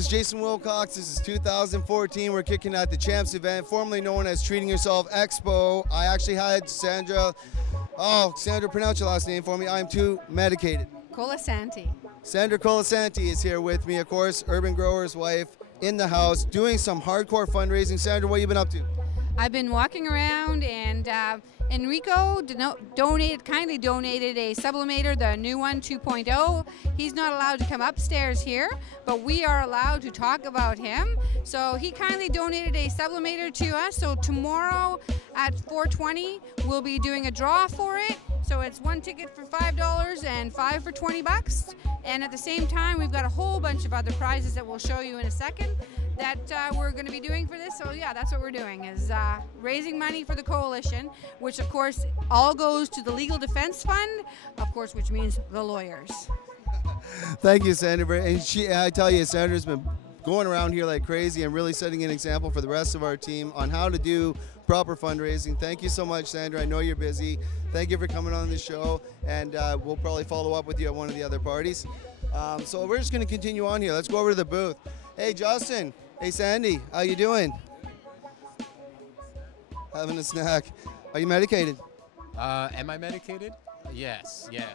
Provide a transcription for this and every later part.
is Jason Wilcox. This is 2014. We're kicking at the CHAMPS event, formerly known as Treating Yourself Expo. I actually had Sandra, pronounce your last name for me. I'm too medicated. Colasanti. Sandra Colasanti is here with me, of course, urban grower's wife, in the house, doing some hardcore fundraising. Sandra, what have you been up to? I've been walking around, and Enrico kindly donated a sublimator, the new one, 2.0. He's not allowed to come upstairs here, but we are allowed to talk about him. So he kindly donated a sublimator to us. So tomorrow at 4:20, we'll be doing a draw for it. So it's one ticket for $5 and 5 for $20. And at the same time, we've got a whole bunch of other prizes that we'll show you in a second that we're going to be doing for this. So yeah, that's what we're doing, is raising money for the coalition, which of course all goes to the Legal Defense Fund, of course, which means the lawyers. Thank you, Sandra. And I tell you, Sandra's been going around here like crazy and really setting an example for the rest of our team on how to do proper fundraising. Thank you so much, Sandra. I know you're busy. Thank you for coming on the show, and we'll probably follow up with you at one of the other parties. So we're just going to continue on here. Let's go over to the booth. Hey, Justin. Hey, Sandy. How you doing? Having a snack. Are you medicated? Am I medicated? Yes, yeah.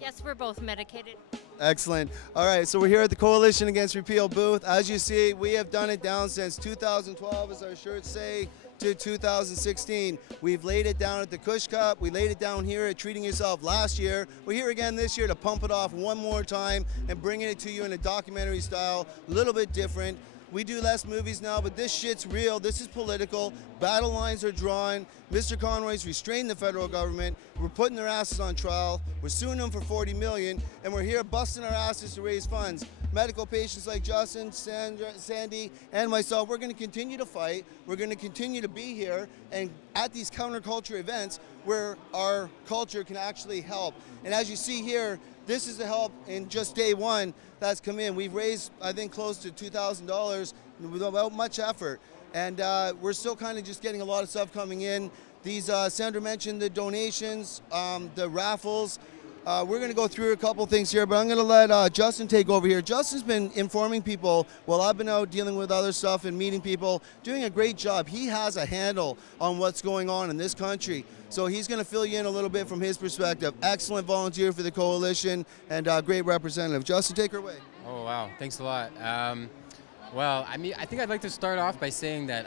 Yes, we're both medicated. Excellent. All right, so we're here at the Coalition Against Repeal booth. As you see, we have done it down since 2012, as our shirts say, to 2016. We've laid it down at the Kush Cup. We laid it down here at Treating Yourself last year. We're here again this year to pump it off one more time and bringing it to you in a documentary style, a little bit different. We do less movies now, but this shit's real. This is political. Battle lines are drawn. Mr. Conroy's restrained the federal government. We're putting their asses on trial. We're suing them for $40 million, and we're here busting our asses to raise funds. Medical patients like Justin, Sandra, Sandy, and myself, we're going to continue to fight. We're going to continue to be here and at these counterculture events where our culture can actually help. And as you see here, this is the help in just day one that's come in. We've raised, I think, close to $2,000 without much effort. And we're still kind of just getting a lot of stuff coming in. These, Sandra mentioned the donations, the raffles. We're going to go through a couple things here, but I'm going to let Justin take over here. Justin's been informing people while I've been out dealing with other stuff and meeting people, doing a great job. He has a handle on what's going on in this country. So he's going to fill you in a little bit from his perspective. Excellent volunteer for the coalition and great representative. Justin, take her away. Oh, wow. Thanks a lot. Well, I mean, I think I'd like to start off by saying that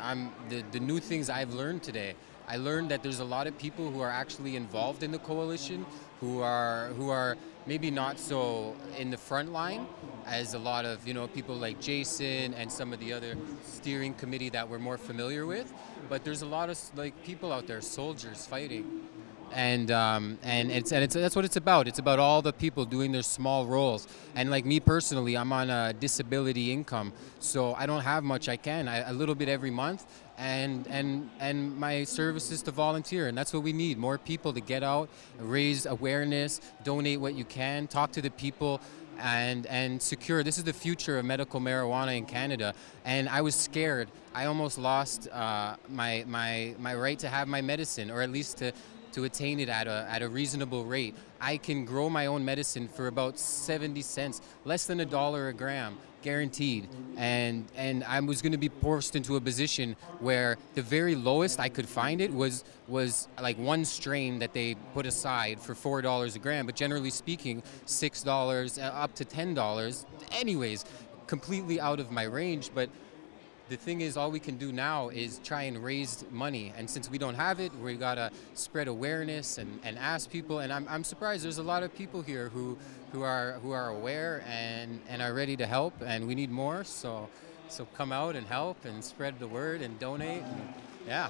the new things I've learned today. I learned that there's a lot of people who are actually involved in the coalition who are maybe not so in the front line as a lot of, people like Jason and some of the other steering committee that we're more familiar with. But there's a lot of people out there, soldiers fighting, and that's what it's about. It's about all the people doing their small roles. And like me personally, I'm on a disability income, so I don't have much. A little bit every month, and my service is to volunteer, and that's what we need. More people to get out, raise awareness, donate what you can, talk to the people, and secure. This is the future of medical marijuana in Canada, and I was scared. I almost lost my right to have my medicine, or at least to attain it at a reasonable rate. I can grow my own medicine for about 70 cents, less than $1 a gram, guaranteed. And I was going to be forced into a position where the very lowest I could find it was like one strain that they put aside for $4 a gram. But generally speaking, $6 up to $10. Anyways, completely out of my range. But the thing is, all we can do now is try and raise money, and since we don't have it, we gotta spread awareness and ask people. And I'm surprised there's a lot of people here who are aware and are ready to help, and we need more. So come out and help and spread the word and donate. And yeah.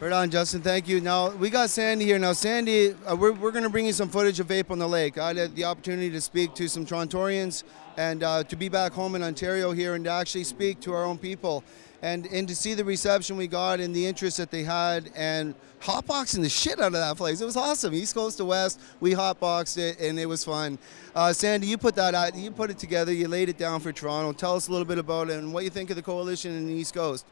Right on, Justin. Thank you. Now, we got Sandy here. Now, Sandy, we're going to bring you some footage of Vape on the Lake. I had the opportunity to speak to some Torontorians and to be back home in Ontario here and to actually speak to our own people and to see the reception we got and the interest that they had and hotboxing the shit out of that place. It was awesome. East Coast to West, we hotboxed it, and it was fun. Sandy, you put that out, you put it together, you laid it down for Toronto. Tell us a little bit about it and what you think of the coalition in the East Coast.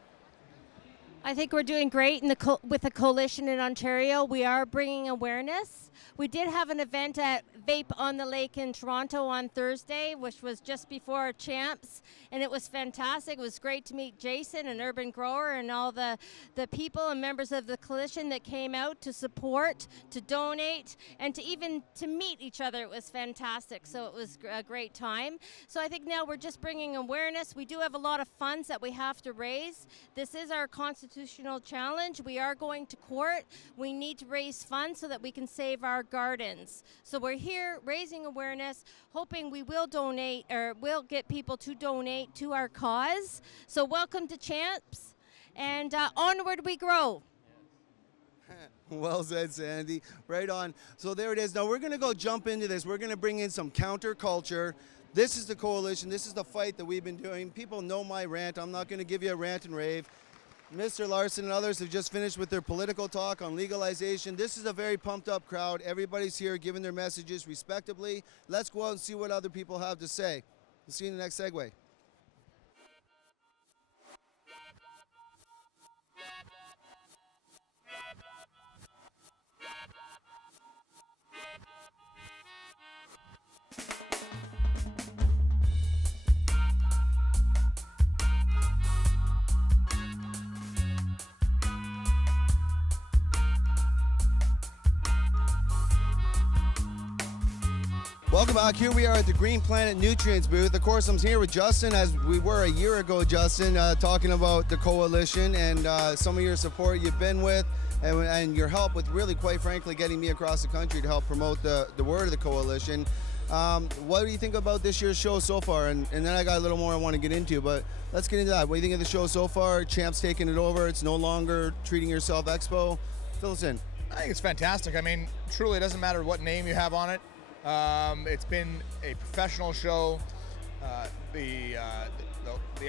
I think we're doing great in with the coalition in Ontario. We are bringing awareness. We did have an event at Vape on the Lake in Toronto on Thursday, which was just before CHAMPS, and it was fantastic. It was great to meet Jason, an urban grower, and all the people and members of the coalition that came out to support, to donate, and to meet each other. It was fantastic, so it was a great time. So I think now we're just bringing awareness. We do have a lot of funds that we have to raise. This is our constitutional challenge. We are going to court. We need to raise funds so that we can save our gardens. So we're here raising awareness, hoping we will donate, or will get people to donate to our cause. So welcome to CHAMPS, and onward we grow. Well said, Sandy. Right on. So there it is. Now we're going to go jump into this. We're going to bring in some counterculture. This is the coalition. This is the fight that we've been doing. People know my rant. I'm not going to give you a rant and rave. Mr. Larson and others have just finished with their political talk on legalization. This is a very pumped up crowd. Everybody's here giving their messages respectably. Let's go out and see what other people have to say. We'll see you in the next segue. Welcome back. Here we are at the Green Planet Nutrients booth. Of course, I'm here with Justin, as we were a year ago, Justin, talking about the coalition and some of your support you've been with and your help with really, quite frankly, getting me across the country to help promote the word of the coalition. What do you think about this year's show so far? And then I got a little more I want to get into, but let's get into that. What do you think of the show so far? Champ's taking it over. It's no longer Treating Yourself Expo. Fill us in. I think it's fantastic. I mean, truly, it doesn't matter what name you have on it. It's been a professional show. The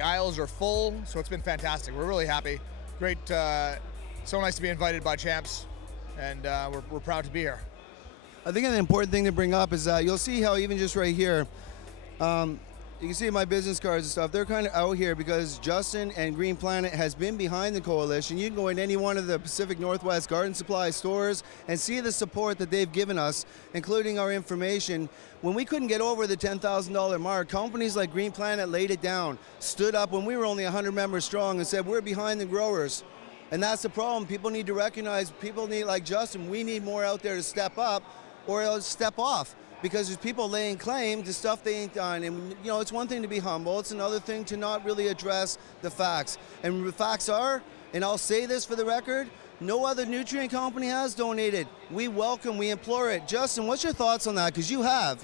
aisles are full, so it's been fantastic. We're really happy. Great. So nice to be invited by Champs, and we're proud to be here. I think an important thing to bring up is you'll see how even just right here, you can see my business cards and stuff, they're kind of out here because Justin and Green Planet has been behind the coalition. You can go in any one of the Pacific Northwest garden supply stores and see the support that they've given us, including our information. When we couldn't get over the $10,000 mark, companies like Green Planet laid it down, stood up when we were only 100 members strong and said, we're behind the growers. And that's the problem. People need to recognize, people need, like Justin, we need more out there to step up or else step off. Because there's people laying claim to stuff they ain't done. And, you know, it's one thing to be humble. It's another thing to not really address the facts. And the facts are, and I'll say this for the record, no other nutrient company has donated. We welcome, we implore it. Justin, what's your thoughts on that? Because you have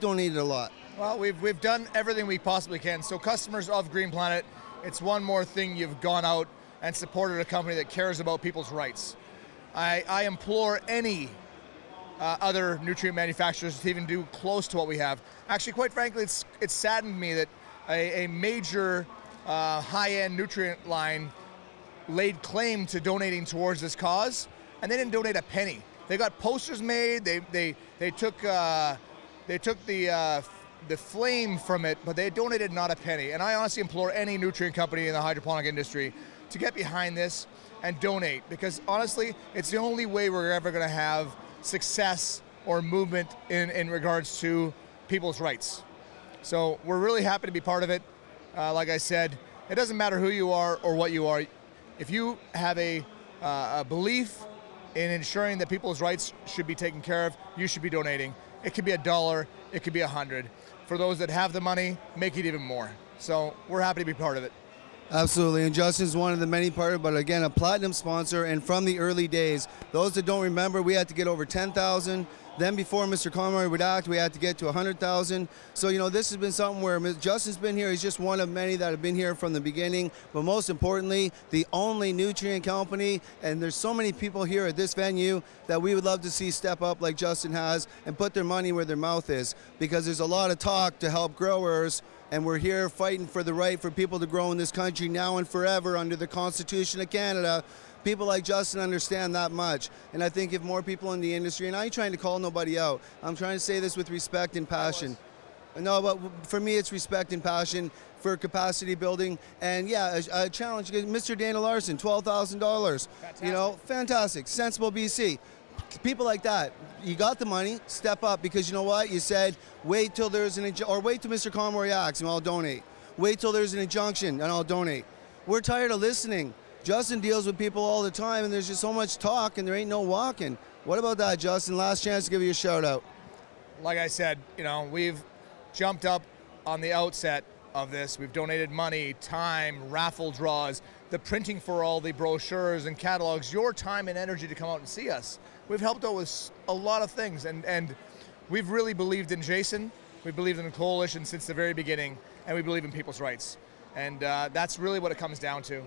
donated a lot. Well, we've done everything we possibly can. So customers of Green Planet, it's one more thing you've gone out and supported a company that cares about people's rights. I implore any other nutrient manufacturers to even do close to what we have. Actually, quite frankly, it's saddened me that a major high-end nutrient line laid claim to donating towards this cause, and they didn't donate a penny. They got posters made. They took the flame from it, but they donated not a penny. And I honestly implore any nutrient company in the hydroponic industry to get behind this and donate, because honestly, it's the only way we're ever going to have success or movement in regards to people's rights. So we're really happy to be part of it. Like I said, it doesn't matter who you are or what you are. If you have a belief in ensuring that people's rights should be taken care of, you should be donating. It could be $1, it could be 100. For those that have the money, make it even more. So we're happy to be part of it. Absolutely, and Justin's one of the many part, but again, a platinum sponsor, and from the early days. Those that don't remember, we had to get over 10,000. Then before Mr. Conroy would act, we had to get to 100,000. So, you know, this has been something where Justin's been here. He's just one of many that have been here from the beginning. But most importantly, the only nutrient company, and there's so many people here at this venue that we would love to see step up like Justin has and put their money where their mouth is. Because there's a lot of talk to help growers, and we're here fighting for the right for people to grow in this country now and forever under the Constitution of Canada. People like Justin understand that much. And I think if more people in the industry, and I ain't trying to call nobody out, I'm trying to say this with respect and passion. No, but for me it's respect and passion. for capacity building. And yeah, a challenge against Mr. Dana Larson, $12,000. You know, fantastic. Sensible BC. People like that, you got the money, step up, because you know what? You said, wait till there's or wait till Mr. Conroy acts and I'll donate. Wait till there's an injunction and I'll donate. We're tired of listening. Justin deals with people all the time and there's just so much talk and there ain't no walking. What about that, Justin? Last chance to give you a shout out. Like I said, you know, we've jumped up on the outset of this. We've donated money, time, raffle draws, the printing for all the brochures and catalogs, your time and energy to come out and see us. We've helped out with a lot of things, and we've really believed in Jason. We believed in the coalition since the very beginning, and we believe in people's rights. And that's really what it comes down to.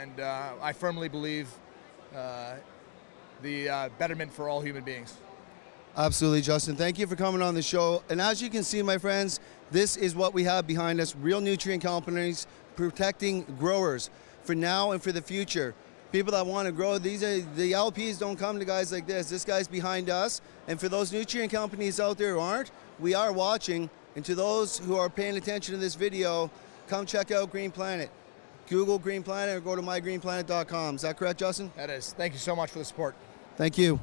And I firmly believe the betterment for all human beings. Absolutely, Justin. Thank you for coming on the show. And as you can see, my friends, this is what we have behind us. Real nutrient companies protecting growers for now and for the future. People that want to grow, these are the LPs don't come to guys like this. This guy's behind us. And for those nutrient companies out there who aren't, we are watching. And to those who are paying attention to this video, come check out Green Planet. Google Green Planet or go to mygreenplanet.com. Is that correct, Justin? That is. Thank you so much for the support. Thank you.